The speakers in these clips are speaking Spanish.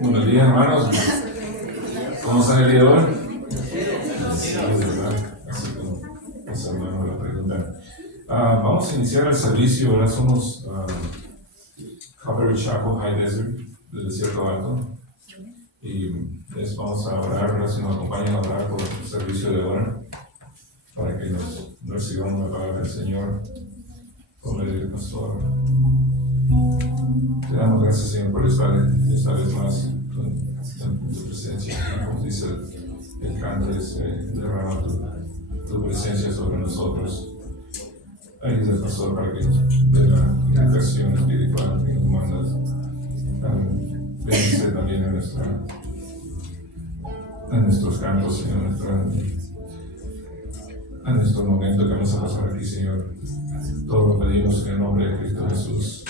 Buenos días, hermanos. ¿Cómo están el día de hoy? Sí, ¿verdad? Así como los hermanos lo preguntan. Vamos a iniciar el servicio. Ahora somos Calvary Chapel High Desert, del desierto alto. Y les vamos a orar, ahora si nos acompañan a orar por el servicio de ahora, para que nos recibamos la palabra del Señor. Como le digo, pastor. Te damos gracias, Señor, por esta vez más en tu presencia. Como dice el canto, derrama tu presencia sobre nosotros. Ayuda al pastor para que dé la educación espiritual que nos mandas. Bendice también en nuestros cantos, Señor, en nuestro momento que vamos a pasar aquí, Señor. Todo lo pedimos en el nombre de Cristo Jesús.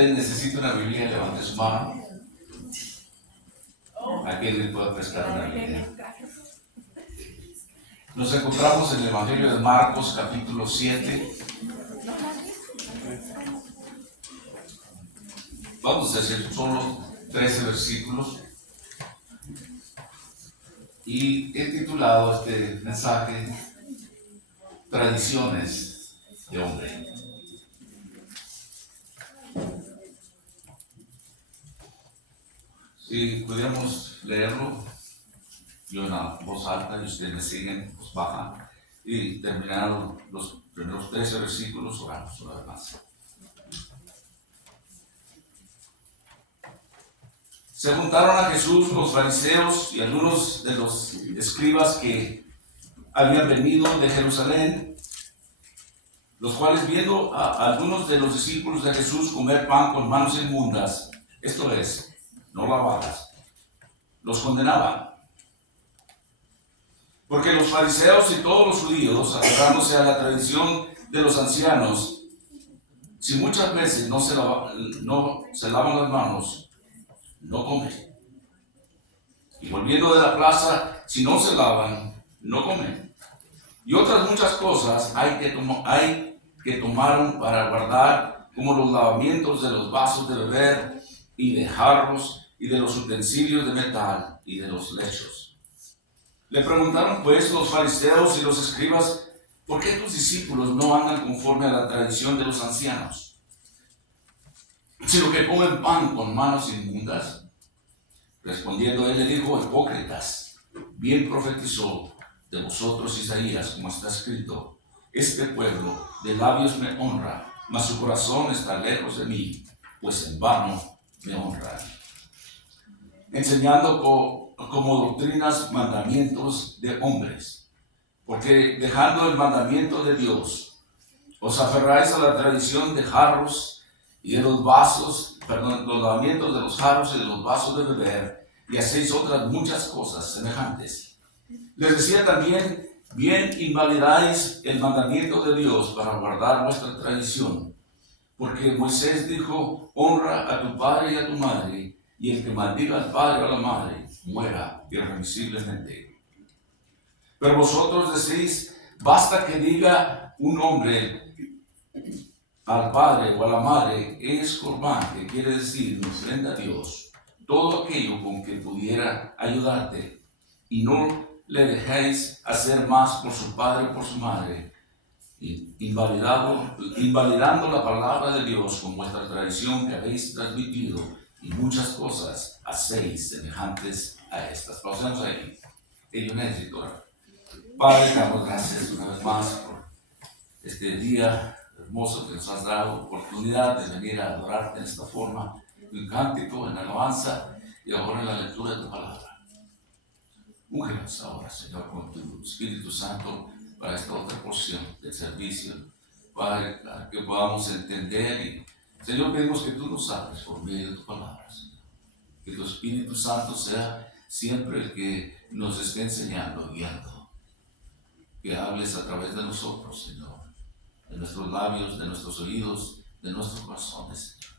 usted necesita una Biblia, levante su mano. ¿A quién le puede prestar una Biblia? Nos encontramos en el Evangelio de Marcos, capítulo 7. Vamos a hacer solo 13 versículos. Y he titulado este mensaje Tradiciones de Hombre. Si pudiéramos leerlo, yo en la voz alta y ustedes me siguen en voz baja, y terminaron los primeros 13 versículos, oramos una vez más. Se juntaron a Jesús los fariseos y algunos de los escribas que habían venido de Jerusalén, los cuales, viendo a algunos de los discípulos de Jesús comer pan con manos inmundas, esto es, no lavadas, los condenaban. Porque los fariseos y todos los judíos, aferrándose a la tradición de los ancianos, si muchas veces no se lavan las manos, no comen. Y volviendo de la plaza, si no se lavan, no comen. Y otras muchas cosas hay que tomaron para guardar, como los lavamientos de los vasos de beber, y de jarros, y de los utensilios de metal, y de los lechos. Le preguntaron pues los fariseos y los escribas, ¿por qué tus discípulos no andan conforme a la tradición de los ancianos, sino que comen pan con manos inmundas? Respondiendo él le dijo, hipócritas, bien profetizó de vosotros Isaías, como está escrito, este pueblo de labios me honra, mas su corazón está lejos de mí, pues en vano me honran, enseñando como doctrinas mandamientos de hombres, porque dejando el mandamiento de Dios, os aferráis a la tradición de jarros y de los vasos, los lavamientos de los jarros y de los vasos de beber, y hacéis otras muchas cosas semejantes. Les decía también, bien invalidáis el mandamiento de Dios para guardar vuestra tradición, porque Moisés dijo, honra a tu padre y a tu madre, y el que maldiga al padre o a la madre, muera irremisiblemente. Pero vosotros decís, basta que diga un hombre al padre o a la madre, es corbán, que quiere decir, ofrenda a Dios, todo aquello con que pudiera ayudarte, y no le dejáis hacer más por su padre o por su madre, invalidando la palabra de Dios con vuestra tradición que habéis transmitido, y muchas cosas hacéis semejantes a estas. Pausemos ahí. Ello necesito orar. Padre, te damos gracias una vez más por este día hermoso que nos has dado, oportunidad de venir a adorarte en esta forma, en cántico, en alabanza y ahora en la lectura de tu palabra. Úngenos ahora, Señor, con tu Espíritu Santo para esta otra porción del servicio, Padre, para que podamos entender y, Señor, pedimos que tú nos hables por medio de tu palabra, Señor. Que tu Espíritu Santo sea siempre el que nos esté enseñando, guiando. Que hables a través de nosotros, Señor, de nuestros labios, de nuestros oídos, de nuestros corazones, Señor.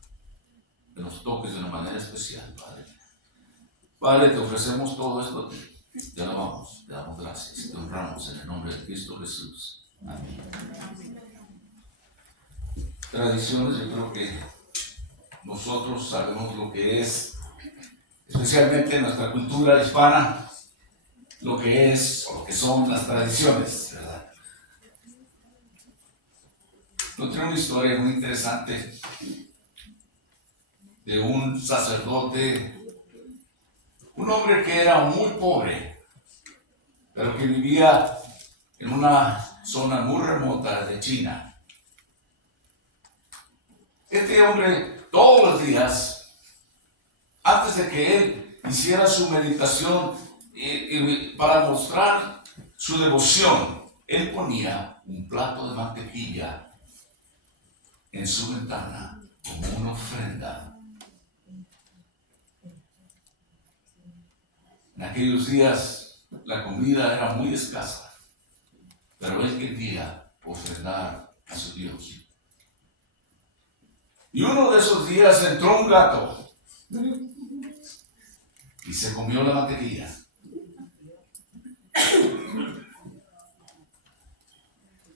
Que nos toques de una manera especial, Padre. Padre, te ofrecemos todo esto a ti. Te alabamos, te damos gracias, te honramos en el nombre de Cristo Jesús. Amén. Tradiciones, yo creo que nosotros sabemos lo que es, especialmente en nuestra cultura hispana, lo que es o lo que son las tradiciones, ¿verdad? Encontré una historia muy interesante de un sacerdote, un hombre que era muy pobre, pero que vivía en una zona muy remota de China. Este hombre, todos los días, antes de que él hiciera su meditación para mostrar su devoción, él ponía un plato de mantequilla en su ventana como una ofrenda. En aquellos días la comida era muy escasa, pero él quería ofrendar a su Dios. Y uno de esos días entró un gato y se comió la mantequilla.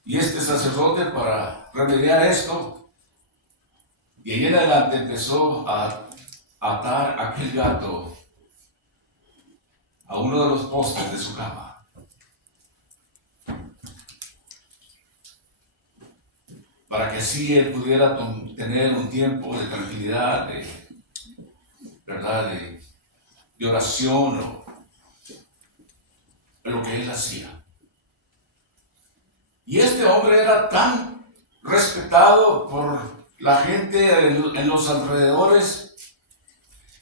Y este sacerdote, para remediar esto, y ahí en adelante empezó a atar a aquel gato a uno de los postes de su cama. Para que así él pudiera tener un tiempo de tranquilidad, ¿verdad? De oración o de lo que él hacía. Y este hombre era tan respetado por la gente en los alrededores,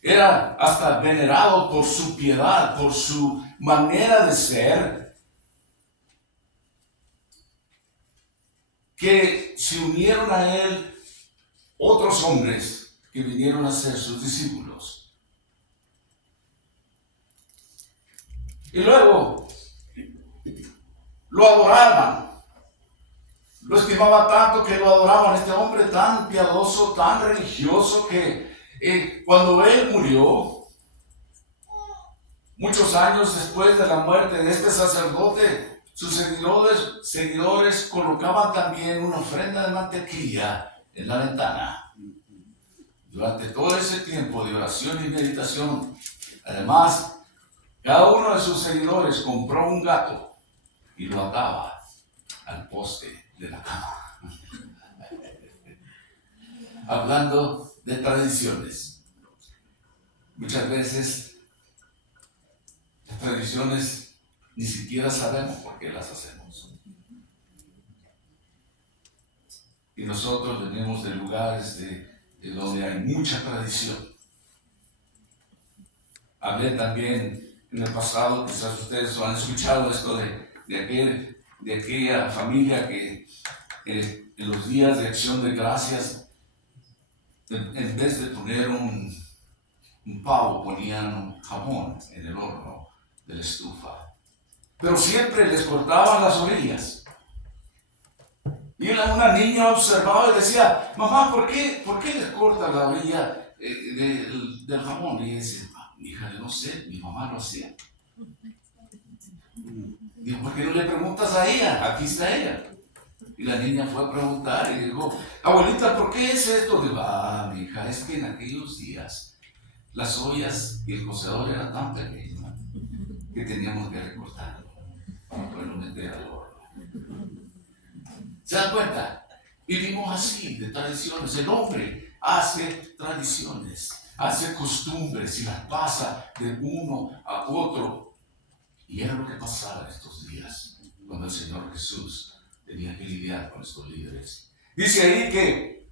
era hasta venerado por su piedad, por su manera de ser, que se unieron a él otros hombres que vinieron a ser sus discípulos. Y luego lo adoraban. Lo estimaba tanto que lo adoraban. Este hombre tan piadoso, tan religioso, que cuando él murió, muchos años después de la muerte de este sacerdote, sus seguidores colocaban también una ofrenda de mantequilla en la ventana. Durante todo ese tiempo de oración y meditación, además, cada uno de sus seguidores compró un gato y lo ataba al poste de la cama. Hablando de tradiciones, muchas veces las tradiciones ni siquiera sabemos por qué las hacemos. Y nosotros venimos de lugares de donde hay mucha tradición. Hablé también en el pasado, quizás ustedes han escuchado esto de aquella familia que en los días de acción de gracias, en vez de poner un pavo, ponían jamón en el horno de la estufa. Pero siempre les cortaban las orillas. Y una niña observaba y decía: mamá, ¿por qué les corta la orilla del jamón? Y ella decía: hija, no sé, mi mamá lo hacía. Dijo: ¿por qué no le preguntas a ella? Aquí está ella. Y la niña fue a preguntar y dijo: abuelita, ¿por qué es esto? Digo: mi hija, es que en aquellos días las ollas y el cocedor era tan pequeño que teníamos que recortarlo para poderlo meter al horno. ¿Se dan cuenta? Vivimos así, de tradiciones. El hombre hace tradiciones, hace costumbres y las pasa de uno a otro. Y era lo que pasaba estos días, cuando el Señor Jesús tenía que lidiar con estos líderes. Dice ahí que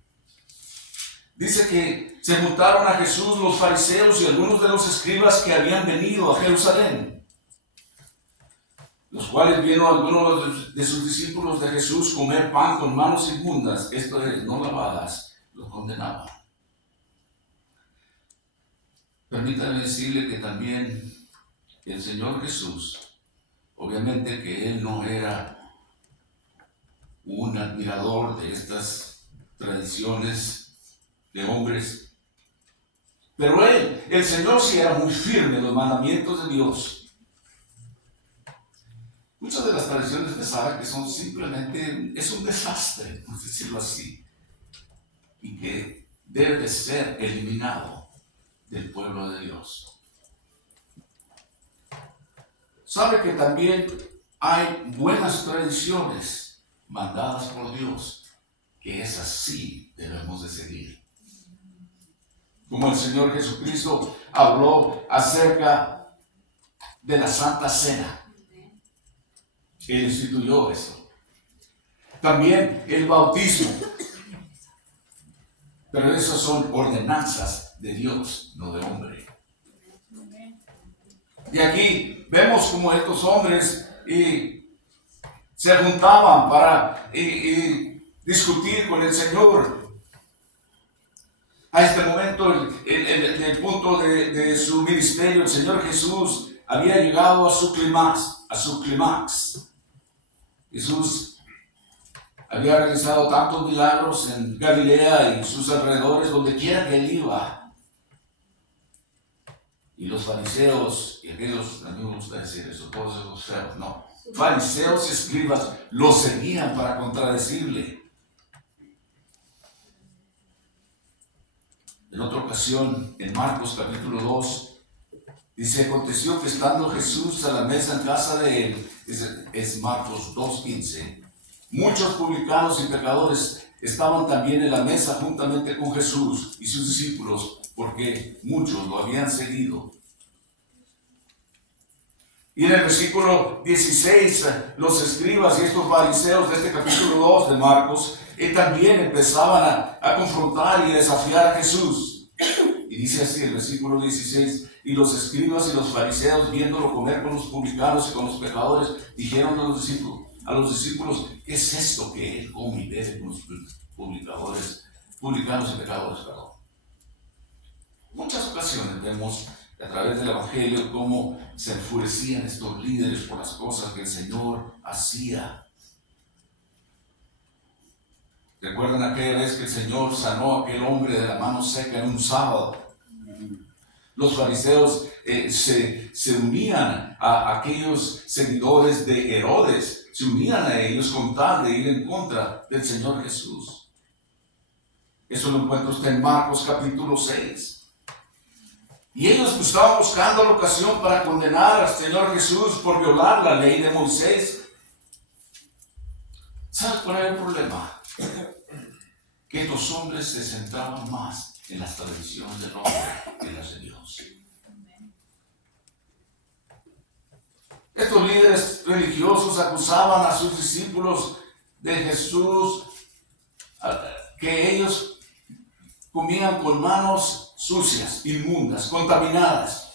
se juntaron a Jesús los fariseos y algunos de los escribas que habían venido a Jerusalén, los cuales vieron a algunos de sus discípulos de Jesús comer pan con manos inmundas, esto es, no lavadas, los condenaban. Permítame decirle que también el Señor Jesús, obviamente que Él no era un admirador de estas tradiciones de hombres, pero el Señor sí era muy firme en los mandamientos de Dios. Muchas de las tradiciones de saben que son simplemente, es un desastre, por decirlo así, y que debe de ser eliminado del pueblo de Dios. Sabe que también hay buenas tradiciones mandadas por Dios, que es así debemos de seguir. Como el Señor Jesucristo habló acerca de la Santa Cena. Él instituyó eso. También el bautismo. Pero esas son ordenanzas de Dios, no de hombre. Y aquí vemos como estos hombres se juntaban para discutir con el Señor. A este momento, el punto de su ministerio, el Señor Jesús había llegado a su clímax. Jesús había realizado tantos milagros en Galilea y sus alrededores, donde quiera que él iba. Y los fariseos, y aquellos, a mí me gusta decir eso, todos esos feos, no. Fariseos y escribas lo seguían para contradecirle. En otra ocasión, en Marcos capítulo 2, dice, aconteció que estando Jesús a la mesa en casa de él, es Marcos 2:15, muchos publicanos y pecadores estaban también en la mesa juntamente con Jesús y sus discípulos, porque muchos lo habían seguido. Y en el versículo 16, los escribas y estos fariseos de este capítulo 2 de Marcos, también empezaban a confrontar y desafiar a Jesús. Y dice así el versículo 16, y los escribas y los fariseos, viéndolo comer con los publicanos y con los pecadores, dijeron a los discípulos, ¿qué es esto que él come y bebe con los publicanos y pecadores? Perdón. Muchas ocasiones vemos a través del Evangelio cómo se enfurecían estos líderes por las cosas que el Señor hacía. ¿Recuerdan aquella vez que el Señor sanó a aquel hombre de la mano seca en un sábado? Los fariseos se unían a aquellos seguidores de Herodes, se unían a ellos con tal de ir en contra del Señor Jesús. Eso lo encuentra usted en Marcos capítulo 6. Y ellos estaban buscando la ocasión para condenar al Señor Jesús por violar la ley de Moisés. ¿Sabes cuál era el problema? Que estos hombres se centraban más en las tradiciones del hombre que en las de Dios. Estos líderes religiosos acusaban a sus discípulos de Jesús que ellos comían con manos sucias, inmundas, contaminadas.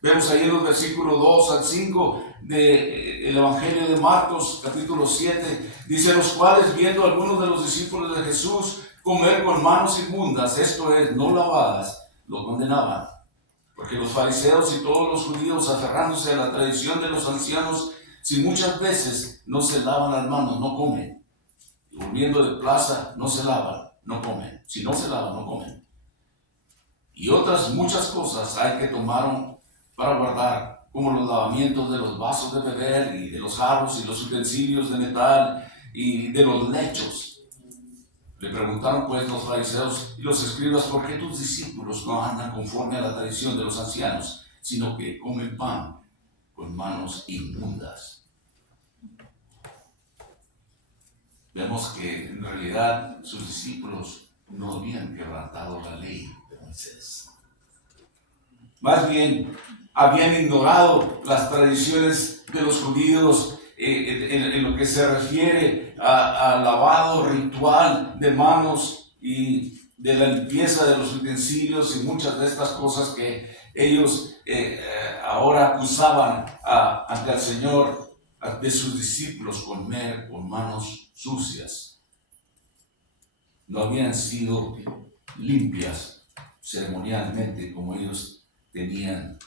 Vemos ahí en los versículos 2 al 5 del Evangelio de Marcos, capítulo 7, dice, los cuales viendo algunos de los discípulos de Jesús comer con manos inmundas, esto es, no lavadas, lo condenaban. Porque los fariseos y todos los judíos, aferrándose a la tradición de los ancianos, si muchas veces no se lavan las manos, no comen. Y volviendo de plaza, no se lavan, no comen. Si no se lavan, no comen. Y otras muchas cosas hay que tomar para guardar, como los lavamientos de los vasos de beber y de los jarros y los utensilios de metal y de los lechos. Le preguntaron pues los fariseos y los escribas, ¿por qué tus discípulos no andan conforme a la tradición de los ancianos, sino que comen pan con manos inmundas? Vemos que en realidad sus discípulos no habían quebrantado la ley de Moisés. Más bien, habían ignorado las tradiciones de los judíos en lo que se refiere a lavado ritual de manos y de la limpieza de los utensilios y muchas de estas cosas que ellos ahora acusaban ante el Señor de sus discípulos comer con manos sucias. No habían sido limpias ceremonialmente como ellos tenían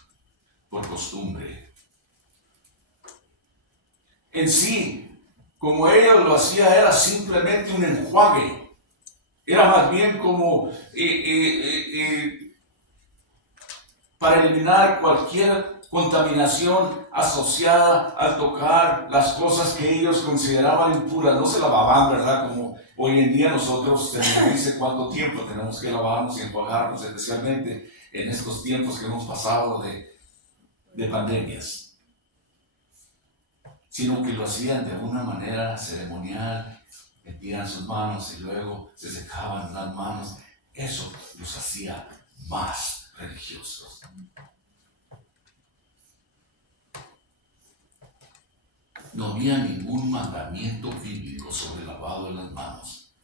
por costumbre. En sí, como ellos lo hacían, era simplemente un enjuague. Era más bien como para eliminar cualquier contaminación asociada al tocar las cosas que ellos consideraban impuras. No se lavaban, ¿verdad? Como hoy en día nosotros se nos dice cuánto tiempo tenemos que lavarnos y enjuagarnos, especialmente en estos tiempos que hemos pasado de pandemias. Sino que lo hacían de una manera ceremonial, metían sus manos y luego se secaban las manos. Eso los hacía más religiosos. No había ningún mandamiento bíblico sobre el lavado de las manos.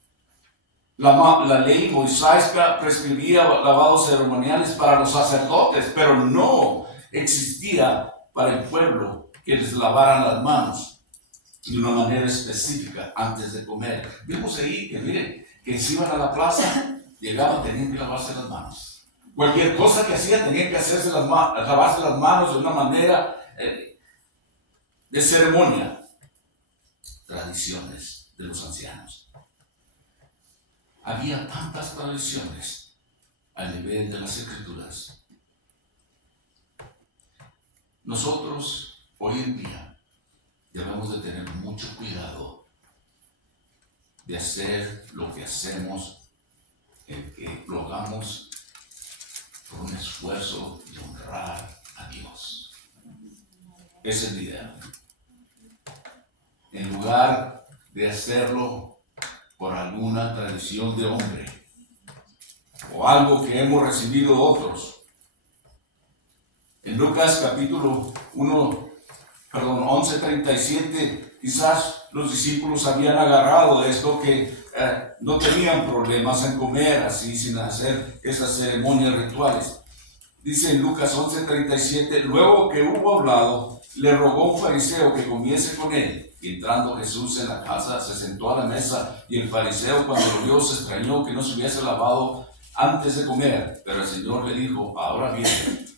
La ley mosaica prescribía lavados ceremoniales para los sacerdotes, pero no existía para el pueblo que les lavaran las manos de una manera específica antes de comer. Vimos ahí que, miren, que si iban a la plaza, llegaban, tenían que lavarse las manos. Cualquier cosa que hacían, tenían que lavarse las manos de una manera de ceremonia. Tradiciones. de los ancianos. Había tantas tradiciones a nivel de las Escrituras. Nosotros hoy en día debemos de tener mucho cuidado de hacer lo que hacemos, el que lo hagamos por un esfuerzo de honrar a Dios. Esa es la idea. En lugar de hacerlo por alguna tradición de hombre o algo que hemos recibido otros. En Lucas capítulo 11:37, quizás los discípulos habían agarrado esto que no tenían problemas en comer así sin hacer esas ceremonias rituales. Dice en Lucas 11:37, luego que hubo hablado, le rogó un fariseo que comiese con él. Y entrando Jesús en la casa, se sentó a la mesa, y el fariseo, cuando lo vio, se extrañó que no se hubiese lavado antes de comer. Pero el Señor le dijo, ahora bien,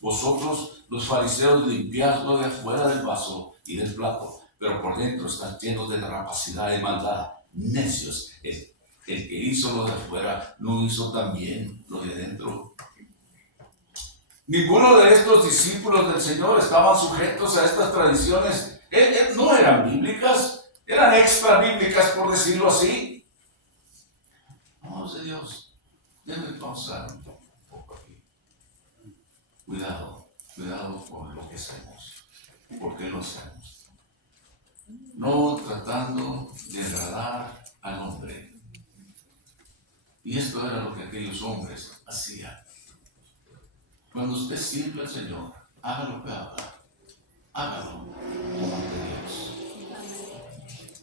vosotros los fariseos limpiad lo de afuera del vaso y del plato, pero por dentro están llenos de rapacidad y maldad. Necios, el que hizo lo de afuera, ¿no hizo también lo de adentro? Ninguno de estos discípulos del Señor estaban sujetos a estas tradiciones. No eran bíblicas, eran extra bíblicas, por decirlo así. Amados de Dios, déjenme pausar un poco aquí. Cuidado con lo que hacemos. ¿Por qué lo hacemos? No tratando de agradar al hombre. Y esto era lo que aquellos hombres hacían. Cuando usted sirve al Señor, haga lo que haga, hágalo como ante Dios.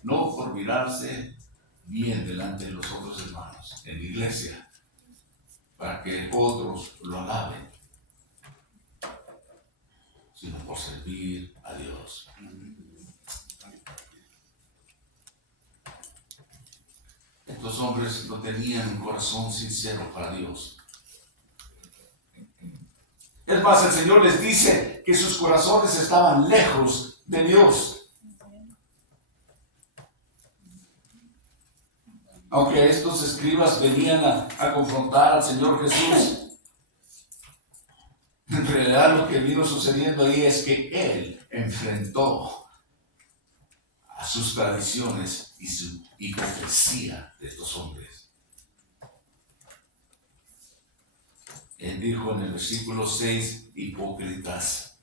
No por mirarse bien delante de los otros hermanos en la iglesia, para que otros lo alaben, sino por servir a Dios. Estos hombres no tenían un corazón sincero para Dios. Es más, el Señor les dice que sus corazones estaban lejos de Dios. Aunque estos escribas venían a confrontar al Señor Jesús, en realidad lo que vino sucediendo ahí es que Él enfrentó a sus tradiciones y su hipocresía de estos hombres. Él dijo en el versículo 6, hipócritas,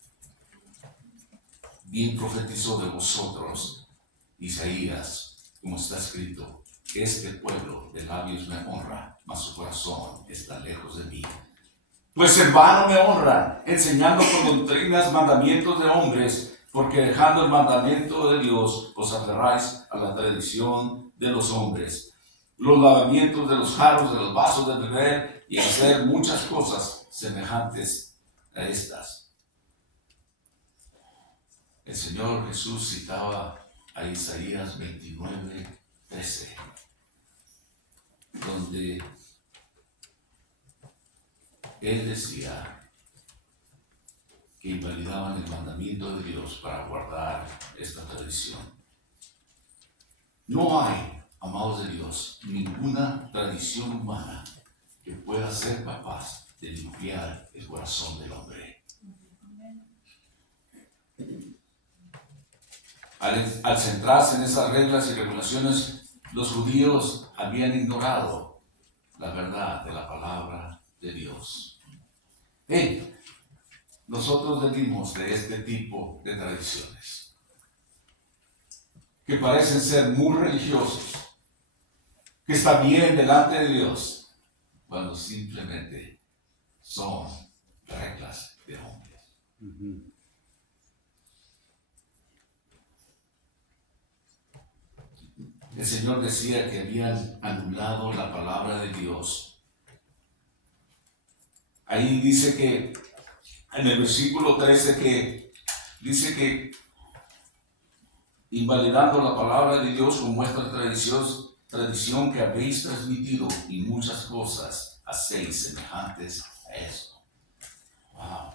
bien profetizó de vosotros Isaías, como está escrito, este pueblo de labios me honra, mas su corazón está lejos de mí. Pues en vano me honran, enseñando con doctrinas mandamientos de hombres, porque dejando el mandamiento de Dios, os aferráis a la tradición de los hombres, los lavamientos de los jarros, de los vasos de beber, y hacer muchas cosas semejantes a estas. El Señor Jesús citaba a Isaías 29:13, donde Él decía que invalidaban el mandamiento de Dios para guardar esta tradición. No hay, amados de Dios, ninguna tradición humana que pueda ser capaz de limpiar el corazón del hombre. Al centrarse en esas reglas y regulaciones, los judíos habían ignorado la verdad de la palabra de Dios. Nosotros venimos de este tipo de tradiciones que parecen ser muy religiosos, que está bien delante de Dios, cuando simplemente son reglas de hombres. El Señor decía que habían anulado la palabra de Dios. Ahí dice que, en el versículo 13, que dice que invalidando la palabra de Dios con vuestra tradición que habéis transmitido, y muchas cosas hacéis semejantes a esto. Wow.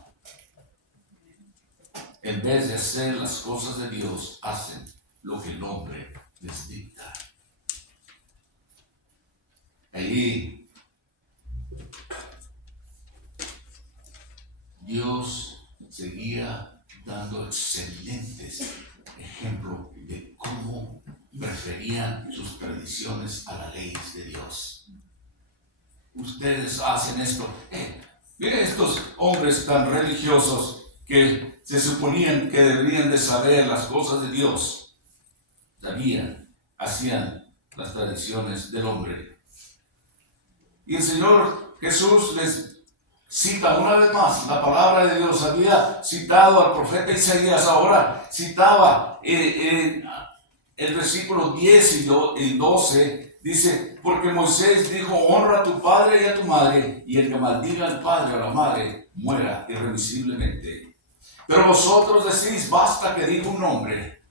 En vez de hacer las cosas de Dios, hacen lo que el hombre les dicta. ahí Dios seguía dando excelentes ejemplos de cómo preferían sus predicciones a las leyes de Dios. Ustedes hacen esto. Miren estos hombres tan religiosos que se suponían que deberían de saber las cosas de Dios. Sabían, hacían las tradiciones del hombre. Y el Señor Jesús les cita una vez más la palabra de Dios. Había citado al profeta Isaías, ahora citaba el versículo 10 y 12. Dice, porque Moisés dijo, honra a tu padre y a tu madre, y el que maldiga al padre o a la madre muera irremisiblemente. Pero vosotros decís, basta que diga un nombre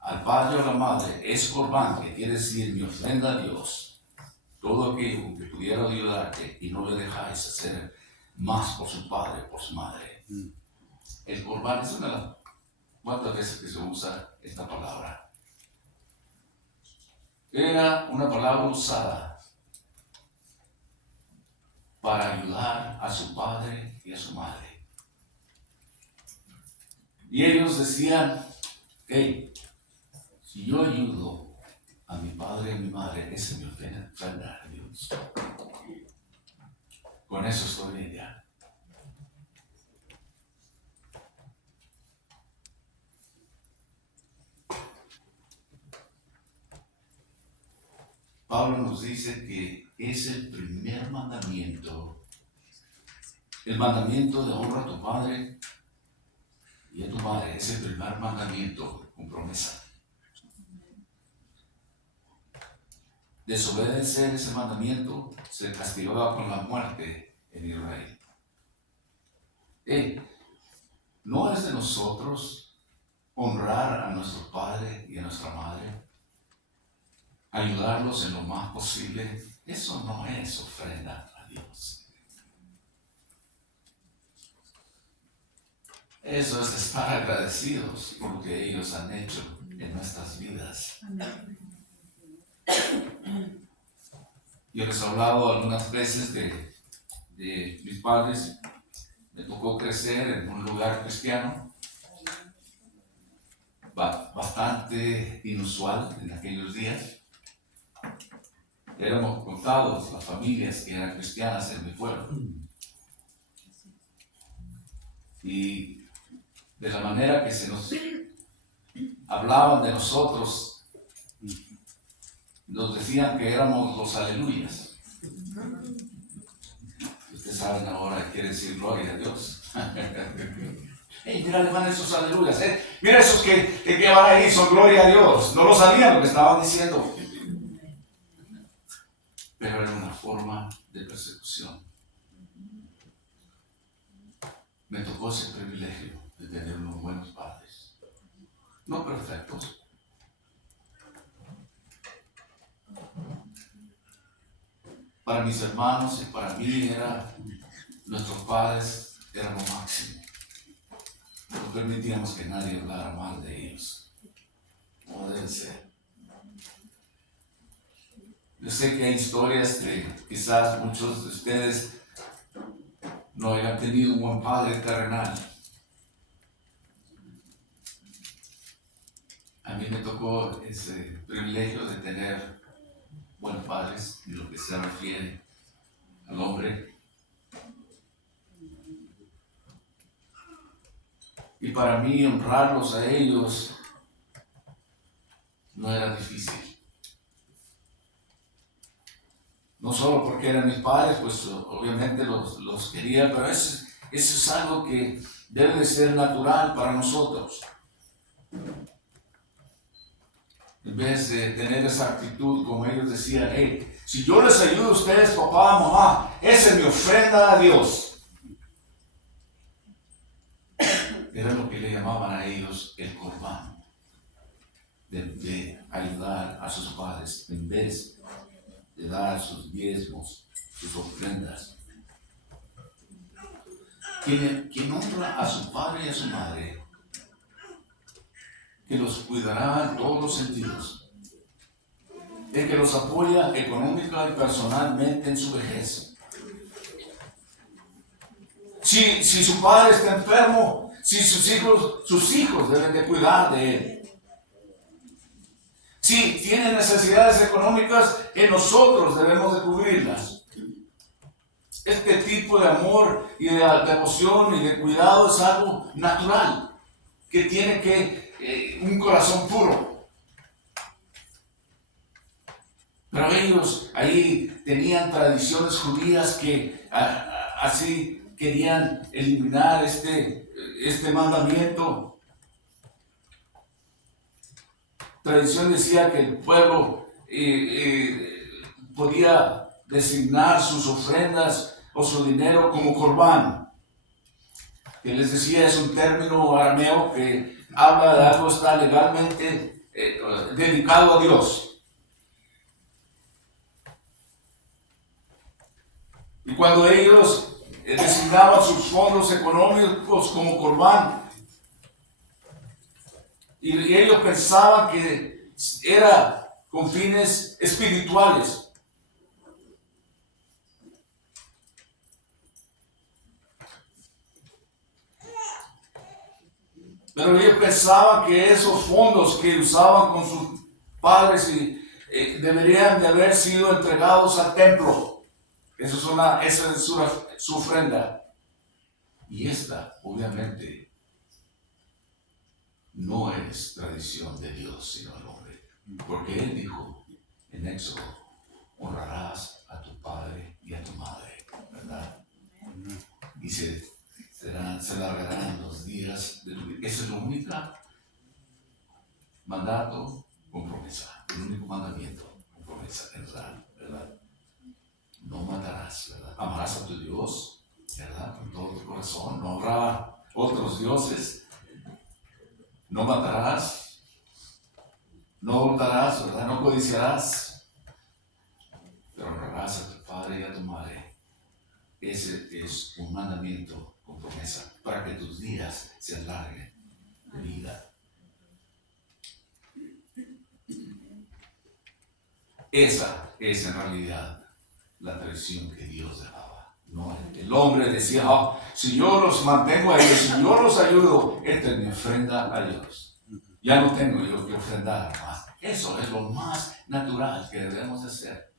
al padre o a la madre, es corbán, que quiere decir, me ofrenda a Dios. Todo aquello que pudiera ayudarte y no le dejáis hacer más por su padre, por su madre. El corbán es una de las cuantas veces que se usa esta palabra. Era una palabra usada para ayudar a su padre y a su madre. Y ellos decían, hey, si yo ayudo a mi padre y a mi madre, ese me ofrenda a Dios. Con eso estoy bien ya. Pablo nos dice que es el primer mandamiento, el mandamiento de honra a tu padre y a tu madre, es el primer mandamiento con promesa. Desobedecer ese mandamiento se castigaba con la muerte en Israel. No es de nosotros honrar a nuestro padre y a nuestra madre, ayudarlos en lo más posible. Eso no es ofrenda a Dios. Eso es estar agradecidos por lo que ellos han hecho en nuestras vidas. Yo les he hablado algunas veces de mis padres. Me tocó crecer en un lugar cristiano bastante inusual en aquellos días. Éramos contados las familias que eran cristianas en mi pueblo. Y de la manera que se nos hablaban de nosotros, nos decían que éramos los aleluyas. Ustedes saben ahora qué quiere decir gloria a Dios. Mira, le van esos aleluyas. Mira esos que van ahí, son gloria a Dios. No lo sabían lo que estaban diciendo. Pero era una forma de persecución. Me tocó ese privilegio de tener unos buenos padres. No perfectos. Para mis hermanos y para mí nuestros padres eran lo máximo. No permitíamos que nadie hablara mal de ellos. No deben ser. Yo sé que hay historias que quizás muchos de ustedes no hayan tenido un buen padre terrenal. A mí me tocó ese privilegio de tener buenos padres en lo que se refiere al hombre. Y para mí honrarlos a ellos no era difícil. No solo porque eran mis padres, pues obviamente los quería, pero eso es algo que debe de ser natural para nosotros. En vez de tener esa actitud, como ellos decían, si yo les ayudo a ustedes, papá, mamá, esa es mi ofrenda a Dios. Era lo que le llamaban a ellos el corbán, de ayudar a sus padres, en vez de dar sus diezmos, sus ofrendas. Quien honra a su padre y a su madre, que los cuidará en todos los sentidos, de que los apoya económica y personalmente en su vejez. Si su padre está enfermo, si sus hijos deben de cuidar de él. Si tiene necesidades económicas, que nosotros debemos de cubrirlas. Este tipo de amor y de devoción y de cuidado es algo natural, que tiene un corazón puro. Pero ellos ahí tenían tradiciones judías que así querían eliminar este mandamiento. Tradición decía que el pueblo podía designar sus ofrendas o su dinero como corbán. Que les decía, es un término arameo que habla de algo que está legalmente dedicado a Dios. Y cuando ellos designaban sus fondos económicos como corbán, y ellos pensaban que era con fines espirituales. Pero ellos pensaban que esos fondos que usaban con sus padres deberían de haber sido entregados al templo. Esa es su ofrenda. Y esta, obviamente, no es tradición de Dios, sino del hombre. Porque Él dijo en Éxodo, honrarás a tu padre y a tu madre, ¿verdad? Y se alargarán los días de tu vida. Ese es el único mandato con promesa, el único mandamiento con promesa, ¿verdad? No matarás, ¿verdad? Amarás a tu Dios, ¿verdad? Con todo tu corazón. No habrá otros dioses. No matarás. No hurtarás, ¿verdad? No codiciarás. Pero honrarás a tu padre y a tu madre. Ese es un mandamiento con promesa para que tus días se alarguen de vida. Esa es en realidad la tradición que Dios dejaba. No, el hombre decía, si yo los mantengo a ellos, si yo los ayudo, esta es mi ofrenda a Dios. Ya no tengo yo que ofrendar más. Eso es lo más natural que debemos hacer.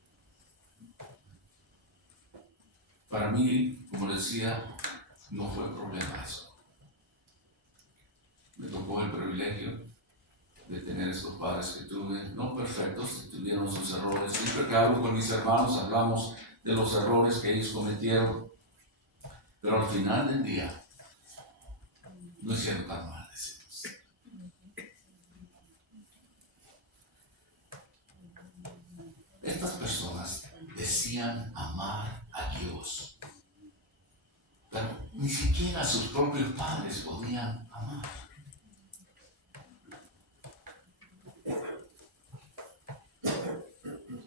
Para mí, como decía, no fue problema eso. Me tocó el privilegio de tener estos padres que tuve, no perfectos, tuvieron sus errores. Siempre que hablo con mis hermanos, hablamos de los errores que ellos cometieron. Pero al final del día, no hicieron tan mal, decimos. Estas personas decían amar a Dios, pero ni siquiera sus propios padres podían amar.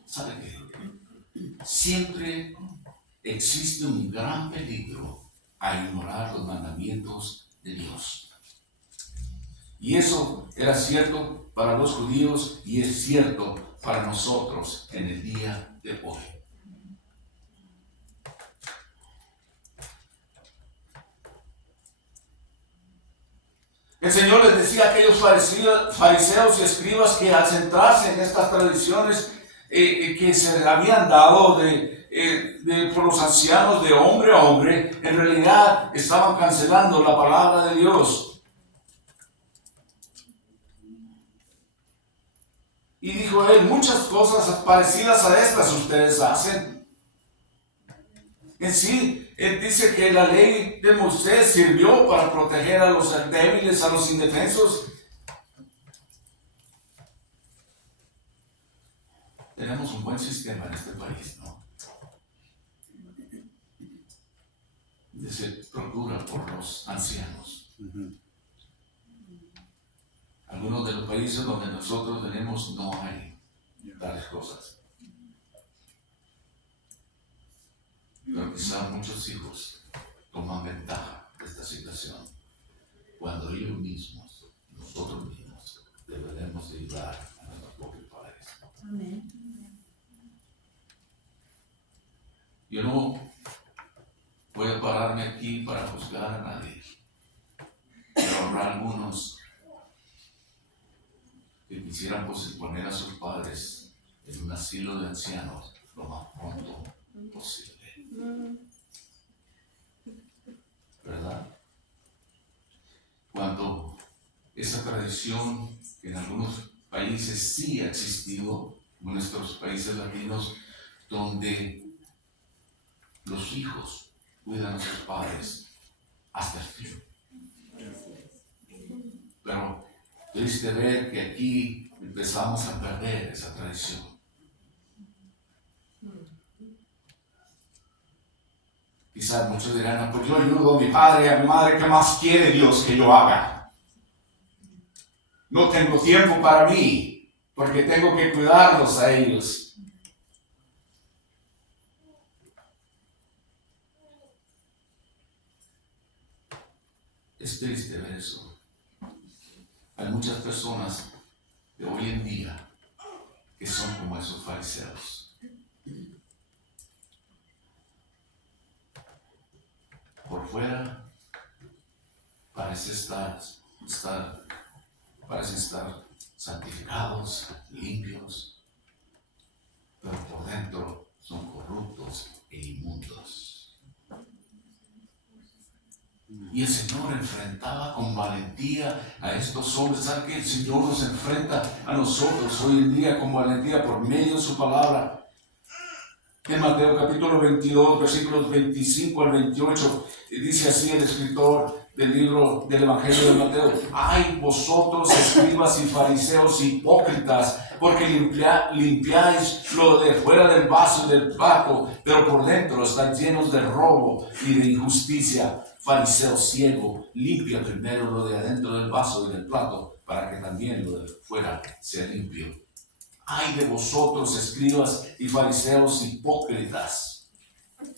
¿Sabe qué? Siempre existe un gran peligro a ignorar los mandamientos de Dios. Y eso era cierto para los judíos y es cierto para nosotros en el día de hoy. El Señor les decía a aquellos fariseos y escribas que al centrarse en estas tradiciones que se habían dado por los ancianos de hombre a hombre, en realidad estaban cancelando la palabra de Dios. Y dijo él, muchas cosas parecidas a estas ustedes hacen. En sí, él dice que la ley de Moisés sirvió para proteger a los débiles, a los indefensos. Tenemos un buen sistema en este país, ¿no? Se procura por los ancianos. Algunos de los países donde nosotros tenemos no hay tales cosas. Pero quizá muchos hijos toman ventaja de esta situación cuando ellos mismos, nosotros mismos, deberemos de ayudar a nuestros propios padres. Amén. Yo no voy a pararme aquí para juzgar a nadie, pero habrá algunos que quisieran poner a sus padres en un asilo de ancianos lo más pronto posible. ¿Verdad? Cuando esa tradición que en algunos países sí ha existido, como en nuestros países latinos, donde los hijos cuidan a sus padres hasta el fin. Pero triste ver que aquí empezamos a perder esa tradición. Quizás muchos dirán, pues yo ayudo a mi padre y a mi madre, ¿qué más quiere Dios que yo haga? No tengo tiempo para mí, porque tengo que cuidarlos a ellos. Es triste ver eso. Hay muchas personas de hoy en día que son como esos fariseos. Por fuera parecen estar santificados, limpios, pero por dentro son corruptos e inmundos. Y el Señor enfrentaba con valentía a estos hombres. ¿Sabe que el Señor nos enfrenta a nosotros hoy en día con valentía por medio de su palabra? En Mateo capítulo 22, versículos 25 al 28, dice así el escritor del libro del Evangelio de Mateo: ¡ay vosotros, escribas y fariseos hipócritas, porque limpiáis lo de fuera del vaso y del plato, pero por dentro están llenos de robo y de injusticia! Fariseo ciego, limpia primero lo de adentro del vaso y del plato, para que también lo de fuera sea limpio. ¡ay de vosotros, escribas y fariseos hipócritas!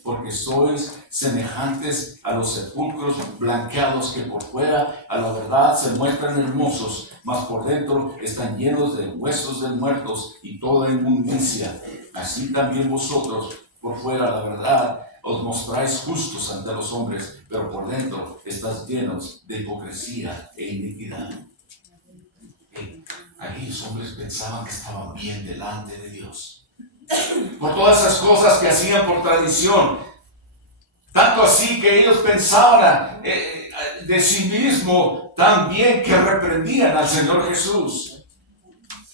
Porque sois semejantes a los sepulcros blanqueados, que por fuera a la verdad se muestran hermosos, mas por dentro están llenos de huesos de muertos y toda inmundicia. Así también vosotros, por fuera a la verdad, os mostráis justos ante los hombres, pero por dentro estáis llenos de hipocresía e iniquidad. Aquellos hombres pensaban que estaban bien delante de Dios por todas esas cosas que hacían por tradición, tanto así que ellos pensaban de sí mismo tan bien que reprendían al Señor Jesús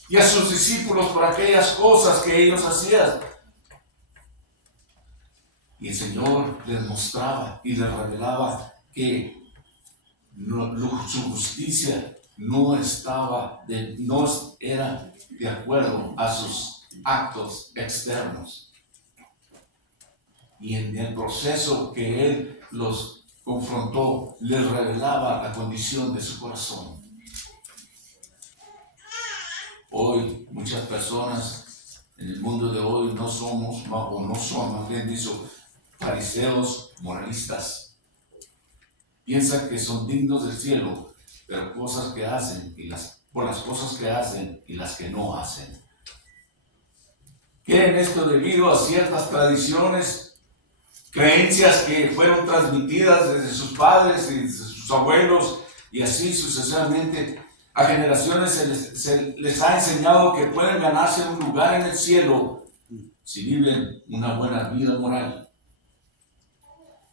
y a sus discípulos por aquellas cosas que ellos hacían. Y el Señor les mostraba y les revelaba que su justicia no era de acuerdo a sus actos externos. Y en el proceso que Él los confrontó, les revelaba la condición de su corazón. Hoy muchas personas en el mundo de hoy no son, más bien dicho, fariseos moralistas. Piensan que son dignos del cielo, pero cosas que hacen por las cosas que hacen y las que no hacen. Quieren esto debido a ciertas tradiciones, creencias que fueron transmitidas desde sus padres y desde sus abuelos, y así sucesivamente. A generaciones se les ha enseñado que pueden ganarse un lugar en el cielo si viven una buena vida moral.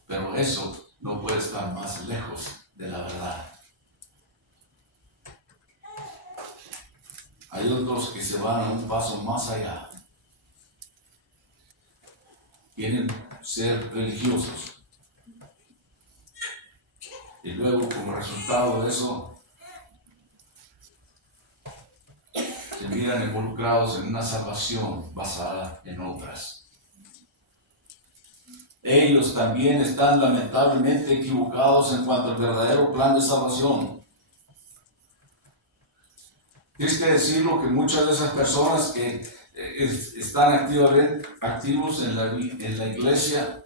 Pero eso no puede estar más lejos de la verdad. Hay otros que se van a un paso más allá. Quieren ser religiosos. Y luego, como resultado de eso, se miran involucrados en una salvación basada en obras. Ellos también están lamentablemente equivocados en cuanto al verdadero plan de salvación. Triste decirlo que muchas de esas personas que están activos en la iglesia,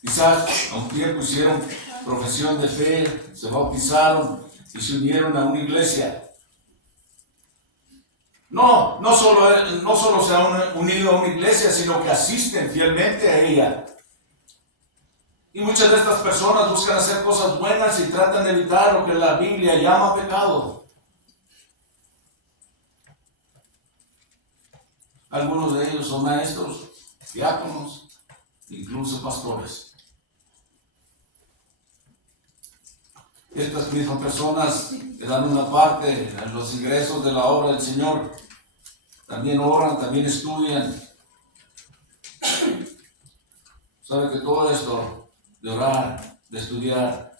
quizás a un tiempo hicieron profesión de fe, se bautizaron y se unieron a una iglesia. no solo se han unido a una iglesia, sino que asisten fielmente a ella. Y muchas de estas personas buscan hacer cosas buenas y tratan de evitar lo que la Biblia llama pecado. Algunos de ellos son maestros, diáconos, incluso pastores. Estas mismas personas le dan una parte de los ingresos de la obra del Señor. También oran, también estudian. Sabe que todo esto de orar, de estudiar,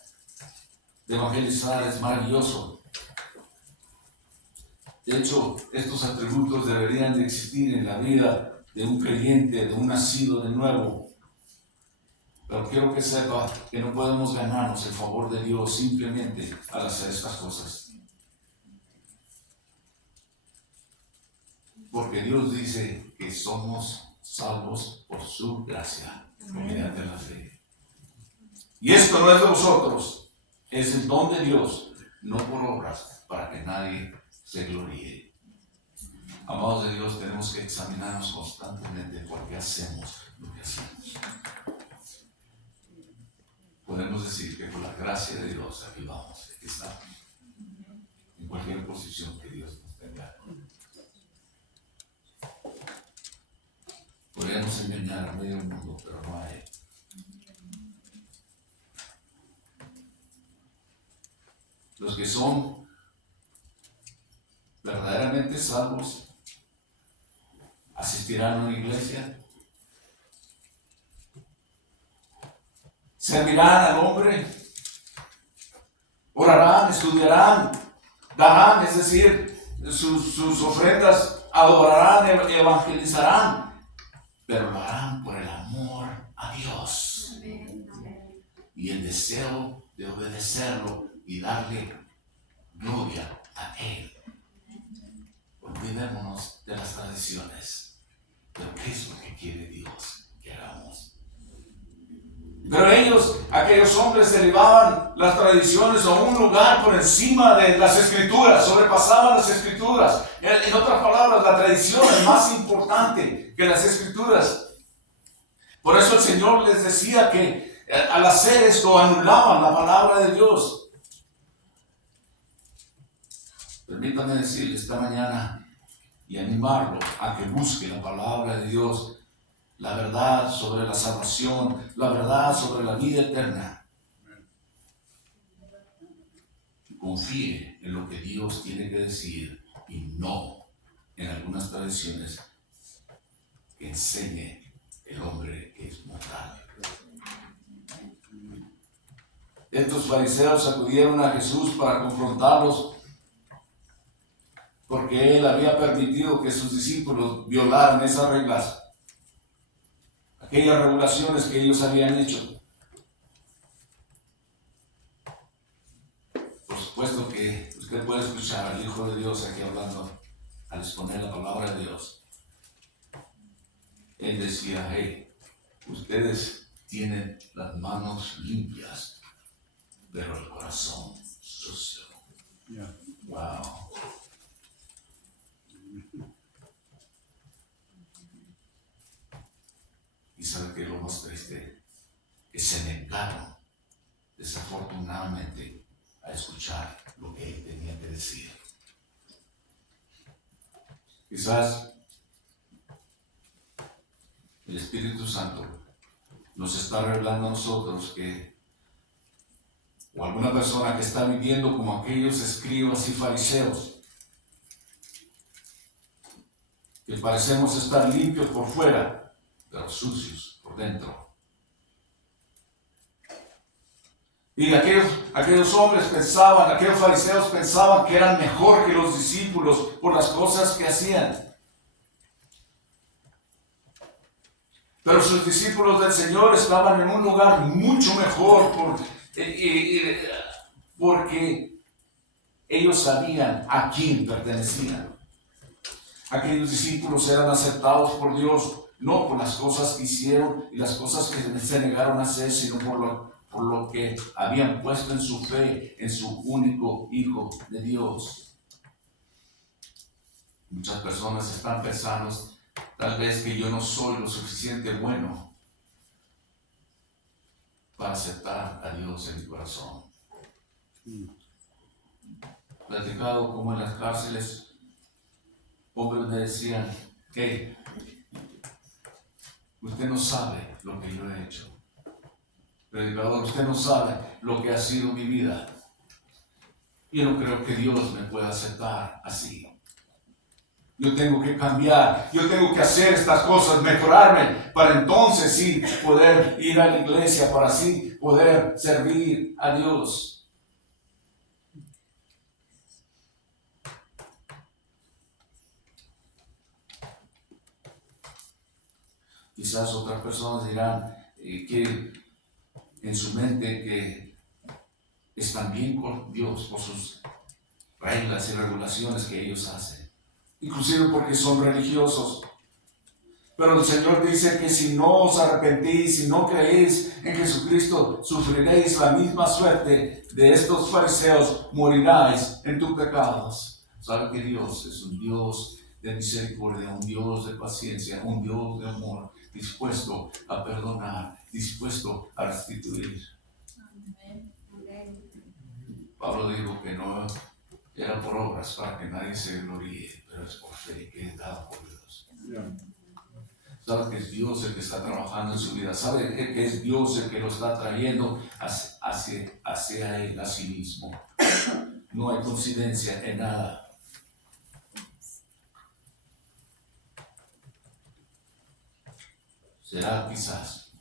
de evangelizar es maravilloso. De hecho, estos atributos deberían de existir en la vida de un creyente, de un nacido de nuevo. Pero quiero que sepa que no podemos ganarnos el favor de Dios simplemente al hacer estas cosas. Porque Dios dice que somos salvos por su gracia, mediante la fe. Y esto no es de vosotros, es el don de Dios, no por obras, para que nadie se gloríe. Amados de Dios, tenemos que examinarnos constantemente por qué hacemos lo que hacemos. Podemos decir que por la gracia de Dios aquí vamos, aquí estamos, en cualquier posición que Dios nos tenga. Podríamos engañar a medio mundo, pero no a Él. Los que son verdaderamente salvos asistirán a una iglesia, servirán al hombre, orarán, estudiarán, darán, es decir, sus ofrendas, adorarán, evangelizarán, pero lo harán por el amor a Dios y el deseo de obedecerlo y darle gloria a Él. Olvidémonos de las tradiciones, pero ¿qué es lo que quiere Dios que hagamos? Pero ellos, aquellos hombres, elevaban las tradiciones a un lugar por encima de las escrituras, sobrepasaban las escrituras. En otras palabras, la tradición es más importante que las escrituras. Por eso el Señor les decía que al hacer esto anulaban la palabra de Dios. Permítanme decirle esta mañana y animarlo a que busque la palabra de Dios, la verdad sobre la salvación, la verdad sobre la vida eterna. Confíe en lo que Dios tiene que decir y no en algunas tradiciones que enseñe el hombre que es mortal. Estos fariseos acudieron a Jesús para confrontarlos porque Él había permitido que sus discípulos violaran esas reglas, aquellas regulaciones que ellos habían hecho. Por supuesto que usted puede escuchar al Hijo de Dios aquí hablando, al exponer la palabra de Dios. Él decía, hey, ustedes tienen las manos limpias, pero el corazón sucio. Yeah. Wow. Y sabe que lo más triste, que se negaron desafortunadamente a escuchar lo que Él tenía que decir. Quizás el Espíritu Santo nos está revelando a nosotros que, o alguna persona que está viviendo como aquellos escribas y fariseos, que parecemos estar limpios por fuera, pero sucios por dentro. Y aquellos hombres pensaban, aquellos fariseos pensaban que eran mejor que los discípulos por las cosas que hacían. Pero sus discípulos del Señor estaban en un lugar mucho mejor porque ellos sabían a quién pertenecían. Aquellos discípulos eran aceptados por Dios, no por las cosas que hicieron y las cosas que se negaron a hacer, sino por lo que habían puesto en su fe, en su único Hijo de Dios. Muchas personas están pensando tal vez que yo no soy lo suficiente bueno para aceptar a Dios en mi corazón. Platicado como en las cárceles, hombres me decían, hey, usted no sabe lo que yo he hecho. Predicador, usted no sabe lo que ha sido mi vida. Yo no creo que Dios me pueda aceptar así. Yo tengo que cambiar, yo tengo que hacer estas cosas, mejorarme, para entonces sí poder ir a la iglesia, para así poder servir a Dios. Quizás otras personas dirán que en su mente que están bien con Dios por sus reglas y regulaciones que ellos hacen, inclusive porque son religiosos. Pero el Señor dice que si no os arrepentís, si no creéis en Jesucristo, sufriréis la misma suerte de estos fariseos, moriráis en tus pecados. Sabe que Dios es un Dios de misericordia, un Dios de paciencia, un Dios de amor, dispuesto a perdonar, dispuesto a restituir. Pablo dijo que no era por obras para que nadie se gloríe, pero es por fe que es dado por Dios. Sabe que es Dios el que está trabajando en su vida. Sabe que es Dios el que lo está trayendo hacia Él, a sí mismo. No hay coincidencia en nada. Será quizás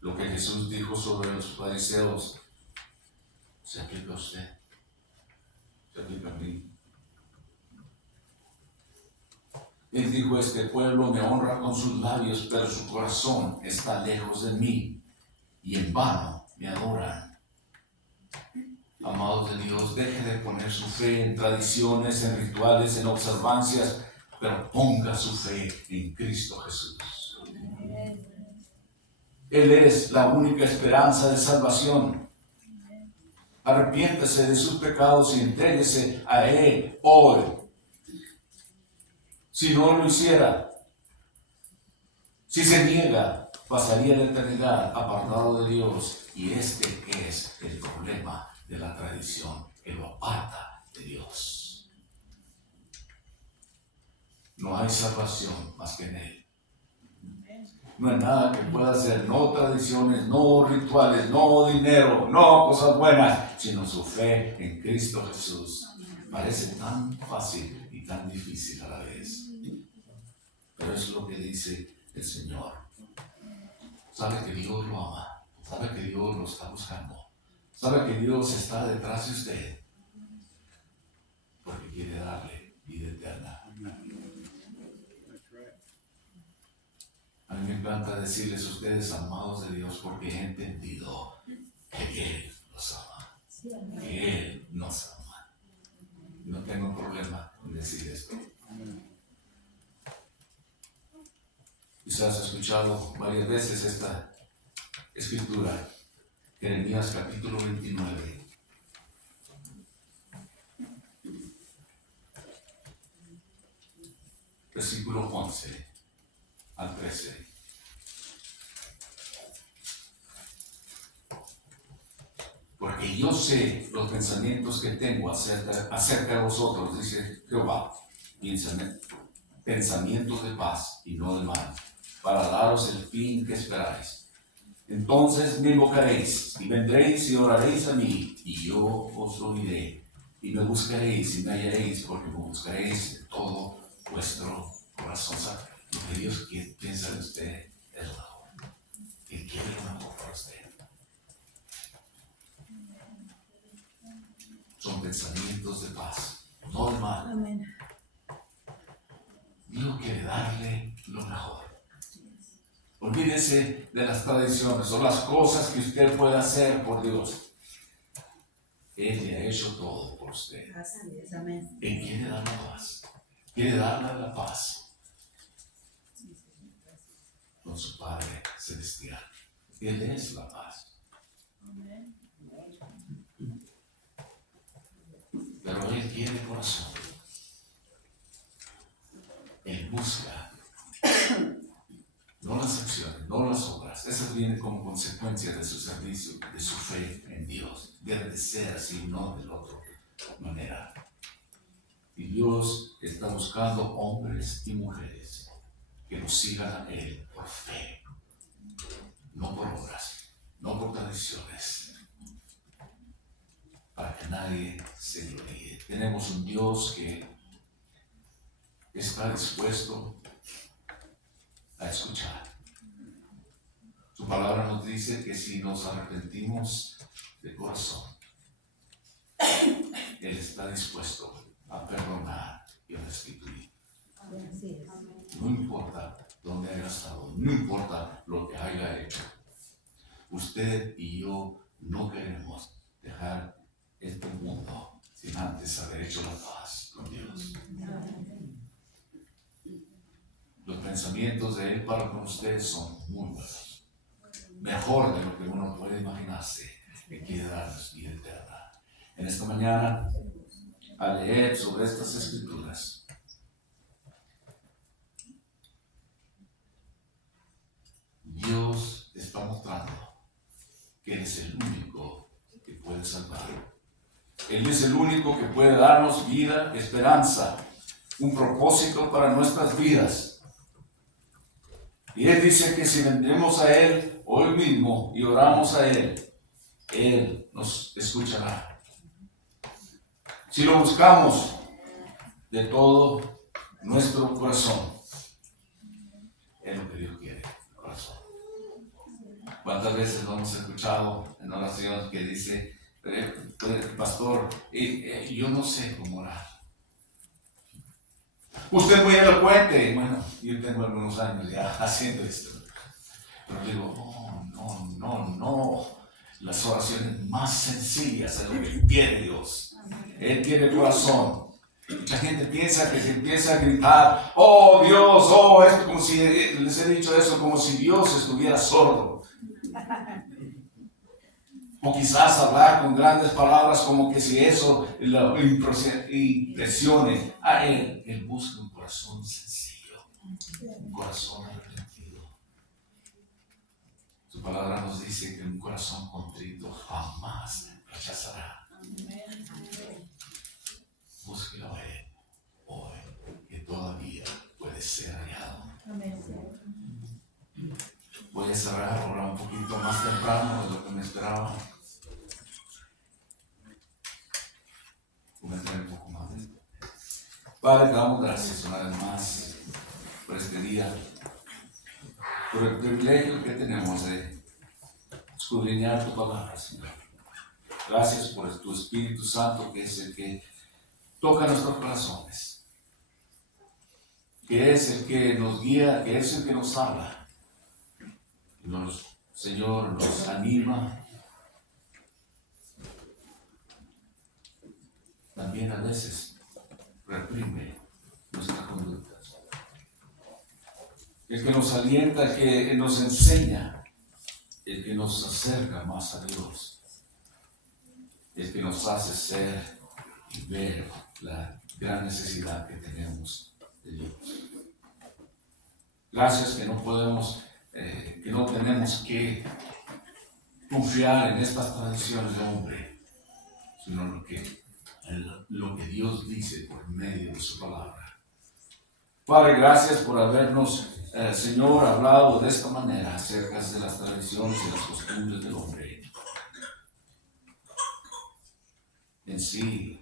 lo que Jesús dijo sobre los fariseos se aplica a usted, se aplica a mí. Él dijo, este pueblo me honra con sus labios, pero su corazón está lejos de mí y en vano me adoran. Amados de Dios, deje de poner su fe en tradiciones, en rituales, en observancias, pero ponga su fe en Cristo Jesús. Él es la única esperanza de salvación. Arrepiéntese de sus pecados y entréguese a Él hoy. Si no lo hiciera, si se niega, pasaría la eternidad apartado de Dios. Y este es el problema de la tradición, que lo aparta de Dios. No hay salvación más que en Él. No hay nada que pueda hacer, no tradiciones, no rituales, no dinero, no cosas buenas, sino su fe en Cristo Jesús. Parece tan fácil y tan difícil a la vez. Pero es lo que dice el Señor. Sabe que Dios lo ama, sabe que Dios lo está buscando, sabe que Dios está detrás de usted, porque quiere darle vida eterna. A mí me encanta decirles a ustedes, amados de Dios, porque he entendido que Él los ama, que Él nos ama. No tengo problema en decir esto. Quizás has escuchado varias veces esta escritura, Jeremías capítulo 29. Versículo 11 al 13. Porque yo sé los pensamientos que tengo acerca de vosotros, dice Jehová, pensamientos de paz y no de mal, para daros el fin que esperáis. Entonces me invocaréis y vendréis y oraréis a mí, y yo os oiré, y me buscaréis y me hallaréis, porque me buscaréis de todo vuestro corazón. O sea, lo que Dios piensa de usted es lo mejor. Él quiere lo mejor para usted. Son pensamientos de paz, no de mal. Amén. Dios quiere darle lo mejor. Olvídese de las tradiciones o las cosas que usted puede hacer por Dios. Él le ha hecho todo por usted. Así es, amén. Él quiere darle paz. Quiere darle la paz con su Padre Celestial. Él es la paz. Pero Él quiere corazón. Él busca, no las acciones, no las obras. Eso viene como consecuencia de su servicio, de su fe en Dios. Debe de ser así, no de la otra manera. Y Dios está buscando hombres y mujeres que lo sigan a Él por fe, no por obras, no por tradiciones, para que nadie se gloríe. Tenemos un Dios que está dispuesto a escuchar. Su palabra nos dice que si nos arrepentimos de corazón, Él está dispuesto a perdonar y a restituir. No importa dónde haya estado, no importa lo que haya hecho. Usted y yo no queremos dejar este mundo sin antes haber hecho la paz con Dios. Los pensamientos de Él para con ustedes son muy buenos. Mejor de lo que uno puede imaginarse, que quiere darnos vida eterna. En esta mañana, al leer sobre estas escrituras, Dios está mostrando que Él es el único que puede salvar. Él es el único que puede darnos vida, esperanza, un propósito para nuestras vidas. Y Él dice que si vendremos a Él hoy mismo y oramos a Él nos escuchará. Si lo buscamos de todo nuestro corazón, es lo que Dios quiere, corazón. ¿Cuántas veces lo hemos escuchado en oración que dice, pastor, yo no sé cómo orar? Usted es muy elocuente. Bueno, yo tengo algunos años ya haciendo esto. Pero digo, no. Las oraciones más sencillas es lo que quiere Dios. Él quiere el corazón. Mucha gente piensa que se empieza a gritar, oh Dios, oh, esto, como si les he dicho eso, como si Dios estuviera sordo. O quizás hablar con grandes palabras como que si eso lo impresione a Él. Él busca un corazón sencillo, un corazón arrepentido. Su palabra nos dice que un corazón contrito jamás rechazará. Búsquelo a Él hoy, que todavía puede ser hallado. Voy a cerrar ahora un poquito más temprano de lo que me esperaba. Comentar un poco más. Padre, te damos gracias una vez más por este día, por el privilegio que tenemos de escudriñar tu palabra, Señor. Gracias por tu Espíritu Santo, que es el que toca nuestros corazones, que es el que nos guía, que es el que nos habla. Señor, nos anima. También a veces reprime nuestras conductas. El que nos alienta, el que nos enseña, el que nos acerca más a Dios, el que nos hace ser y ver la gran necesidad que tenemos de Dios. Gracias que no podemos, que no tenemos que confiar en estas tradiciones de hombre, sino lo que Dios dice por medio de su palabra. Padre, gracias por habernos, Señor, hablado de esta manera acerca de las tradiciones y las costumbres del hombre. En sí,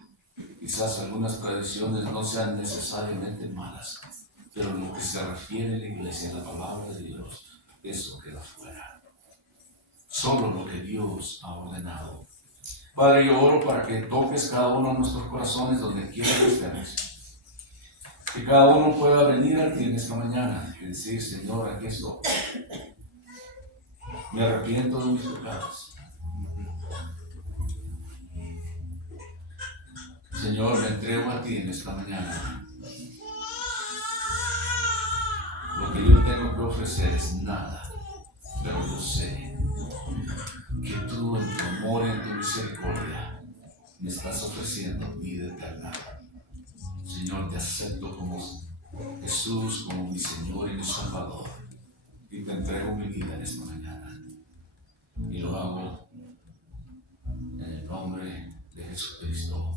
quizás algunas tradiciones no sean necesariamente malas, pero lo que se refiere a la iglesia, a la palabra de Dios, eso queda fuera. Solo lo que Dios ha ordenado. Padre, yo oro para que toques cada uno de nuestros corazones donde quiera que estemos. Que cada uno pueda venir a ti en esta mañana y decir, Señor, aquí estoy. Me arrepiento de mis pecados. Señor, me entrego a ti en esta mañana. Lo que yo tengo que ofrecer es nada, pero yo sé que tú en tu amor y en tu misericordia me estás ofreciendo vida eterna. Señor, te acepto como Jesús como mi Señor y mi Salvador. Y te entrego mi vida en esta mañana. Y lo hago en el nombre de Jesucristo.